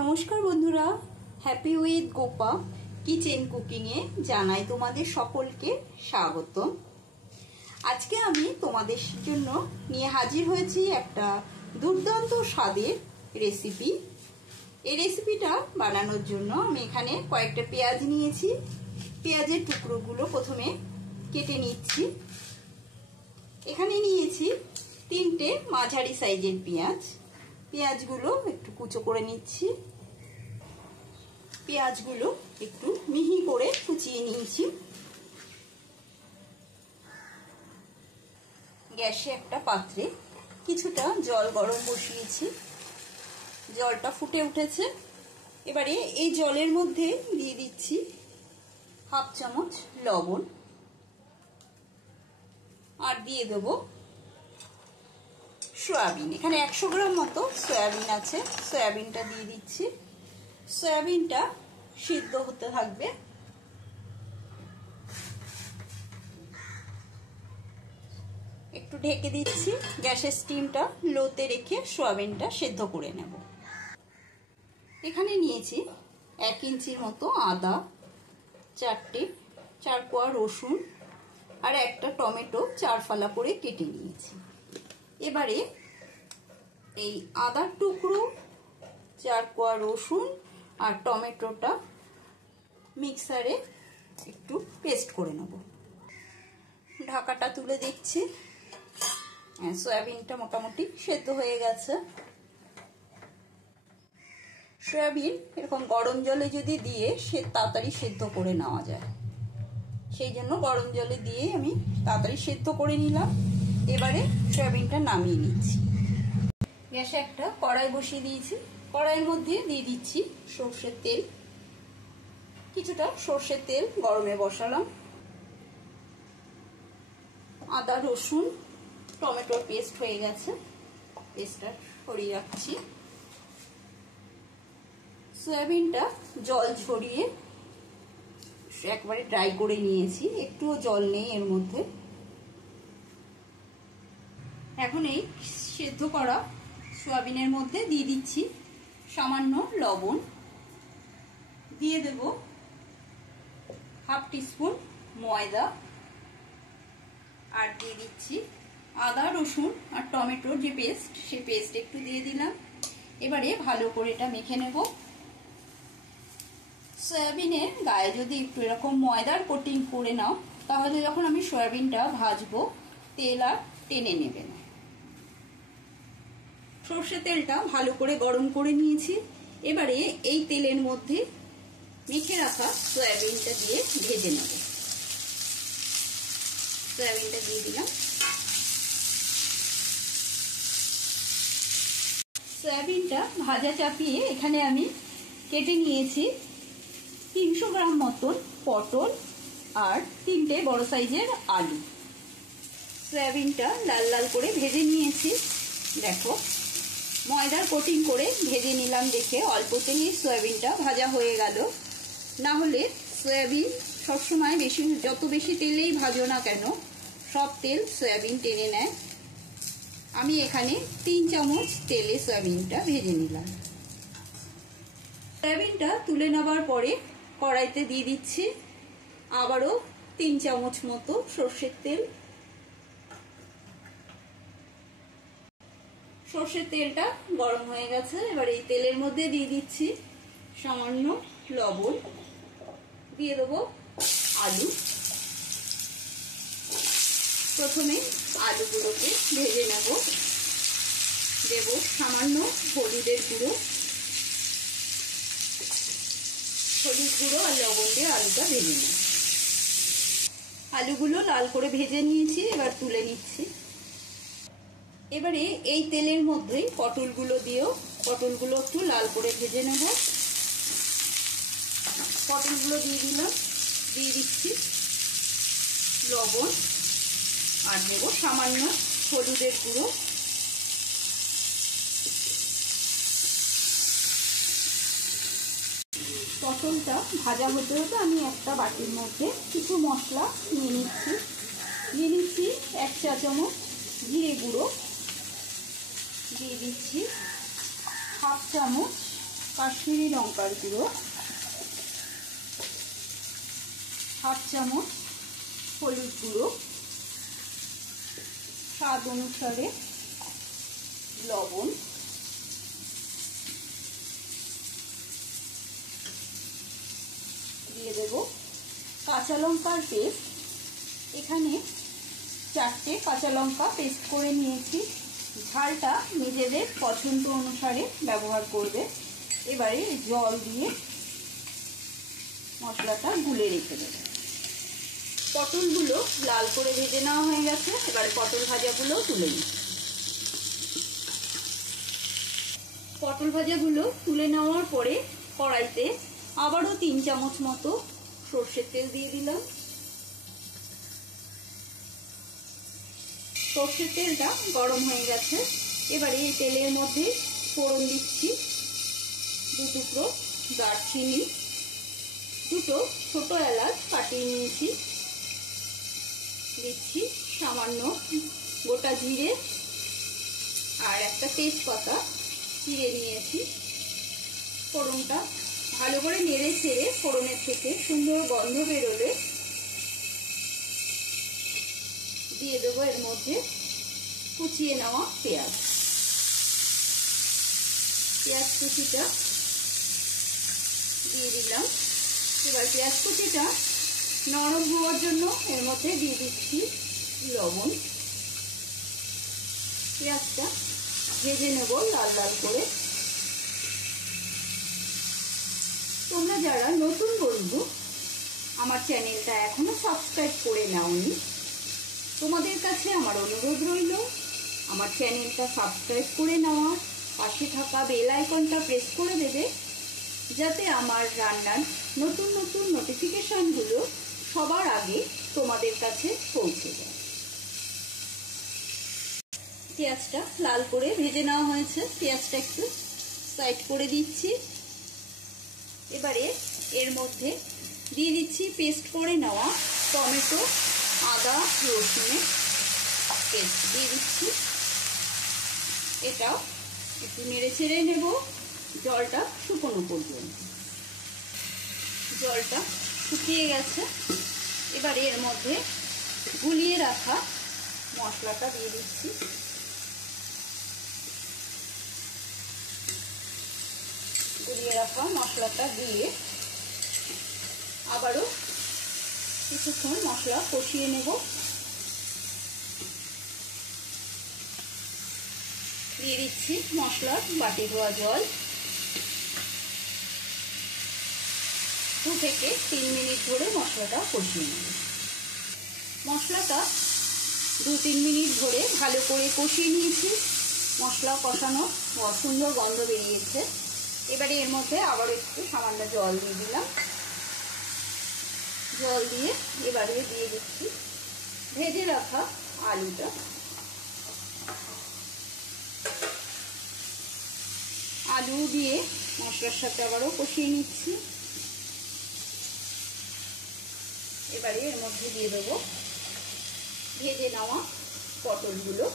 নমস্কার বন্ধুরা, happy with Gopa kitchen cooking এ জানাই তোমাদের সকলকে স্বাগত। আজকে আমি তোমাদের জন্য নিয়ে হাজির হয়েছি একটা দুর্দান্ত স্বাদের রেসিপি। এই রেসিপিটা বানানোর জন্য আমি এখানে কয়েকটা পেঁয়াজ নিয়েছি। পেঁয়াজের টুকরোগুলো প্রথমে কেটে নিচ্ছি। এখানে নিয়েছি 3টে মাঝারি সাইজের পেঁয়াজ। পেঁয়াজগুলো একটু কুচো করে নিচ্ছি। পেঁয়াজগুলো একটু মিহি করে কুচিয়ে নিয়েছি। গ্যাসে একটা পাত্রে কিছুটা জল গরম বসিয়েছি। জলটা ফুটে উঠেছে। এবারে এই জলের মধ্যে দিয়ে দিচ্ছি 1/2 চামচ লবণ আর দিয়ে দেবো সয়াবিন। এখানে 100 গ্রাম মতো সয়াবিন আছে। সয়াবিনটা দিয়ে দিচ্ছি। সয়াবিনটা সিদ্ধ হতে থাকবে। একটু ঢেকে দিচ্ছি। গ্যাসের স্টিমটা লোতে রেখে সয়াবিনটা সিদ্ধ করে নেব। এখানে নিয়েছি 1 ইঞ্চির মতো আদা, 4 কোয়া রসুন আর একটা টমেটো 4 ফালা করে কেটে নিয়েছি। এবারে এই আদার টুকরো, 4 কোয়া রসুন আর টমেটোটা মিক্সারে একটু পেস্ট করে নেব। ঢাকাটা তুলে দিচ্ছি। সয়াবিনটা মোটামুটি সেদ্ধ হয়ে গেছে। সয়াবিন এরকম গরম জলে যদি দিয়ে তাড়াতাড়ি সেদ্ধ করে নেওয়া যায়, সেই জন্য গরম জলে দিয়ে আমি তাড়াতাড়ি সেদ্ধ করে নিলাম। এবারে সয়াবিনটা নামিয়ে নিচ্ছি। গ্যাসে একটা কড়াই বসিয়ে দিয়েছি। কড়াইয়ের মধ্যে দিয়ে দিচ্ছি সর্ষের তেল। কিছুটা সর্ষের তেল গরমে বসালাম। আদা, রসুন, টমেটোর পেস্ট হয়ে গেছে। পেস্টটা সরিয়ে রাখছি। সয়াবিনটা জল ঝরিয়ে একবারে ড্রাই করে নিয়েছি। একটুও জল নেই এর মধ্যে। এখন এই সেদ্ধ করা সয়াবিনের মধ্যে দিয়ে দিচ্ছি সামান্য লবণ। দিয়ে দেব 1/2 টিস্পুন ময়দা আর দিয়ে দিচ্ছি আদা, রসুন আর টমেটোর যে পেস্ট, সেই পেস্ট একটু দিয়ে দিলাম। এবারে ভালো করে এটা মেখে নেব। সয়াবিনের গায়ে যদি একটু এরকম ময়দার কোটিং করে নাও, তাহলে যখন আমি সয়াবিনটা ভাজবো তেল আর টেনে নেবে না। সর্ষের তেলটা ভালো করে গরম করে নিয়েছি। এবারে এই তেলের মধ্যে মেখে রাখা সয়াবিনটা দিয়ে ভেজে নেব। সয়াবিনটা দিয়ে দিলাম। সয়াবিনটা ভাজা চাপিয়ে এখানে আমি কেটে নিয়েছি 300 গ্রাম মতন পটল আর 3টে বড় সাইজের আলু। সয়াবিনটা লাল লাল করে ভেজে নিয়েছি। দেখো, ময়দার কোটিং করে ভেজে নিলাম দেখে অল্পতেই সয়াবিনটা ভাজা হয়ে গেল। না হলে সয়াবিন সবসময় যত বেশি তেলেই ভাজো না কেন, সব তেল সয়াবিন টেনে নেয়। আমি এখানে 3 চামচ তেলে সয়াবিনটা ভেজে নিলাম। সয়াবিনটা তুলে নেবার পরে কড়াইতে দিয়ে দিচ্ছি আবারও 3 চামচ মতো সর্ষের তেল। সর্ষের তেলটা গরম হয়ে গেছে। এবার এই তেলের মধ্যে দিয়ে দিচ্ছি সামান্য লবণ। দিয়ে দেবো আলু। প্রথমে আলুগুলোকে ভেজে নেব। দেব সামান্য হলুদের গুঁড়ো। হলুদ গুঁড়ো আর লবণ দিয়ে আলুটা ভেজে নেব। আলুগুলো লাল করে ভেজে নিয়েছি। এবার তুলে নিচ্ছি। এবারে এই তেলের মধ্যেই পটলগুলো দিয়েও পটলগুলো একটু লাল করে ভেজে নেব। পটলগুলো দিয়ে দিলাম। দিয়ে দিচ্ছি লবণ আর দেব সামান্য হলুদের গুঁড়ো। পটলটা ভাজা হতে হতে আমি একটা বাটির মধ্যে কিছু মশলা নিয়ে নিচ্ছি। 1 চা চামচ জিরে গুঁড়ো। দিয়ে দিচ্ছি 1/2 চামচ কাশ্মীরি লঙ্কার গুঁড়ো, হাফ চামচ হলুদ গুঁড়ো, স্বাদ অনুসারে লবণ, দিয়ে দেব কাঁচা লঙ্কার পেস্ট। এখানে 4টে কাঁচা লঙ্কা পেস্ট করে নিয়েছি। ঝালটা নিজেদের পছন্দ অনুসারে ব্যবহার করবে। এবারে জল দিয়ে মশলাটা গুলে রেখে দেবে। পটলগুলো লাল করে ভেজে নেওয়া হয়ে গেছে। এবারে পটল ভাজাগুলো তুলে নিই। পটল ভাজাগুলো তুলে নেওয়ার পরে কড়াইতে আবারও 3 চামচ মতো সর্ষের তেল দিয়ে দিলাম। সর্ষের তেলটা গরম হয়ে গেছে। এবারে এই তেলের মধ্যে ফোড়ন দিচ্ছি 2 টুকরো দারচিনি, 2টো ছোট এলাচ কাটিয়ে নিয়েছি, দিচ্ছি সামান্য গোটা জিরে আর একটা তেজপাতা চিড়ে নিয়েছি। ফোড়নটা ভালো করে নেড়ে ছেড়ে ফোড়নের থেকে সুন্দর গন্ধ বেরোলে দিয়ে দেবো এর মধ্যে কুচিয়ে নেওয়া পেঁয়াজ। পেঁয়াজ কুচিটা দিয়ে দিলাম। এবার পেঁয়াজ কুচিটা নরম হওয়ার জন্য এর মধ্যে দিয়ে দিচ্ছি লবণ। পেঁয়াজটা ভেজে নেব লাল লাল করে। তোমরা যারা নতুন বন্ধু আমার চ্যানেলটা এখনো সাবস্ক্রাইব করে নাওনি, তোমাদের কাছে আমার অনুরোধ রইল আমার চ্যানেলটা সাবস্ক্রাইব করে নেওয়া, পাশে থাকা বেল আইকনটা প্রেস করে দেবে, যাতে আমার রান্নার নতুন নতুন নোটিফিকেশনগুলো সবার আগে তোমাদের কাছে পৌঁছে যায়। পেঁয়াজটা লাল করে ভেজে নেওয়া হয়েছে। পেঁয়াজটা একটু সাইড করে দিচ্ছি। এবারে এর মধ্যে দিয়ে দিচ্ছি পেস্ট করে নেওয়া টমেটো, আদা, রসুনের পেস্ট দিয়ে দিচ্ছি। এটাও একটু নেড়ে ছেড়ে নেব জলটা শুকনো পর্যন্ত। জলটা শুকিয়ে গেছে। এবারে এর মধ্যে গুলিয়ে রাখা মশলাটা দিয়ে দিচ্ছি। গুলিয়ে রাখা মশলাটা দিয়ে আবারও কিছুক্ষণ মশলা কষিয়ে নেব। দিয়ে দিচ্ছি মশলার বাটি ধোয়া জল। 2 থেকে 3 মিনিট ধরে মশলাটা কষিয়ে নেব। মশলাটা 2-3 মিনিট ধরে ভালো করে কষিয়ে নিয়েছি। মশলা কষানো সুন্দর গন্ধ বেরিয়েছে। এবারে এর মধ্যে আবার একটু সামান্য জল দিয়ে দিলাম। জল দিয়ে এবারে দিয়ে দিচ্ছি ভেজে রাখা আলুটা। আলু দিয়ে মশলার সাথে আবারও কষিয়ে নিচ্ছি। এবারে এর মধ্যে দিয়ে দেবো ভেজে নেওয়া পটলগুলো।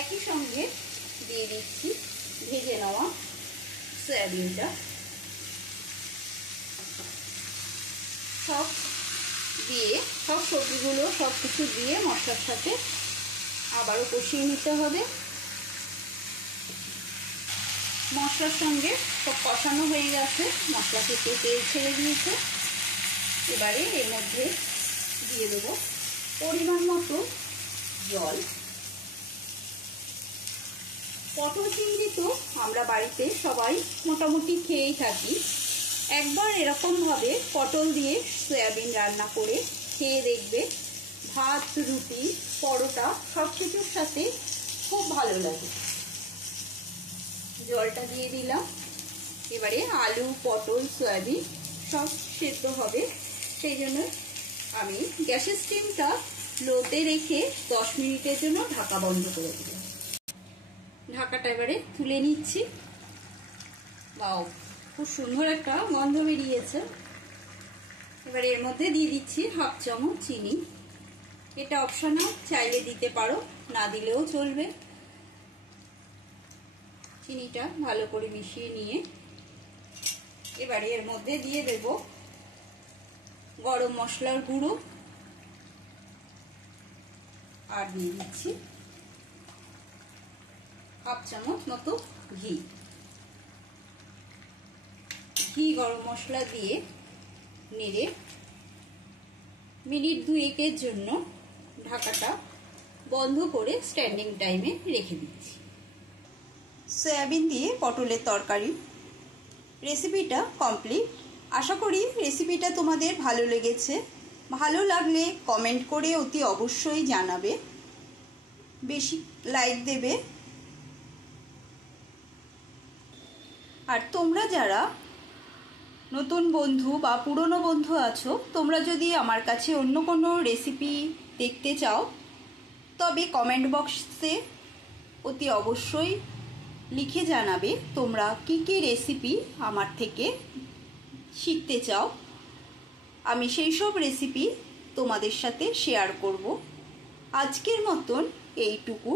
একই সঙ্গে দিয়ে দিচ্ছি ভেজে নেওয়া সয়াবিনটা। সব দিয়ে সব সবজিগুলো সব কিছু দিয়ে মশলার সাথে আবারও কষিয়ে নিতে হবে। মশলার সঙ্গে সব কষানো হয়ে গেছে। মশলা থেকে তেল ছেড়ে দিয়েছে। এবারে এর মধ্যে দিয়ে দেব পরিমাণ মতো জল। পটল চিংড়ি তো আমরা বাড়িতে সবাই মোটামুটি খেয়েই থাকি। একবার এরকমভাবে পটল দিয়ে সয়াবিন রান্না করে খেয়ে দেখবে, ভাত, রুটি, পরোটা সব কিছুর সাথে খুব ভালো লাগে। জলটা দিয়ে দিলাম। এবারে আলু, পটল, সয়াবিন সব সেদ্ধ হবে, সেই জন্য আমি গ্যাসের স্টিমটা লোতে রেখে 10 মিনিটের জন্য ঢাকা বন্ধ করে দিলাম। ঢাকাটা এবারে তুলে নিচ্ছি। বাও, খুব সুন্দর একটা গন্ধ বেরিয়েছে। এবারে এর মধ্যে দিয়ে দিচ্ছি হাফ চামচ চিনি। এটা অপশনাল, চাইলে দিতে পারো, না দিলেও চলবে। চিনিটা ভালো করে মিশিয়ে নিয়ে এবারে এর মধ্যে দিয়ে দেব গরম মশলার গুঁড়ো, আর দিয়ে দিচ্ছি হাফ চামচ মতো ঘি। গরম মশলা দিয়ে নেড়ে মিনিট 2-1 জন্য ঢাকাটা বন্ধ করে স্ট্যান্ডিং টাইমে রেখে দিচ্ছি। সয়াবিন দিয়ে পটলের তরকারি রেসিপিটা কমপ্লিট। আশা করি রেসিপিটা তোমাদের ভালো লেগেছে। ভালো লাগলে কমেন্ট করে অতি অবশ্যই জানাবে, বেশি লাইক দেবে। আর তোমরা যারা নতুন বন্ধু বা পুরনো বন্ধু আছো, তোমরা যদি আমার কাছে অন্য কোনো রেসিপি দেখতে চাও তবে কমেন্ট বক্সে অতি অবশ্যই লিখে জানাবে তোমরা কি কি রেসিপি আমার থেকে শিখতে চাও। আমি সেই সব রেসিপি তোমাদের সাথে শেয়ার করব। আজকের মতন এইটুকু।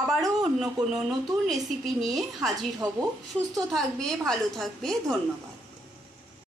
আবারও অন্য কোনো নতুন রেসিপি নিয়ে হাজির হব। সুস্থ থাকবে, ভালো থাকবে। ধন্যবাদ।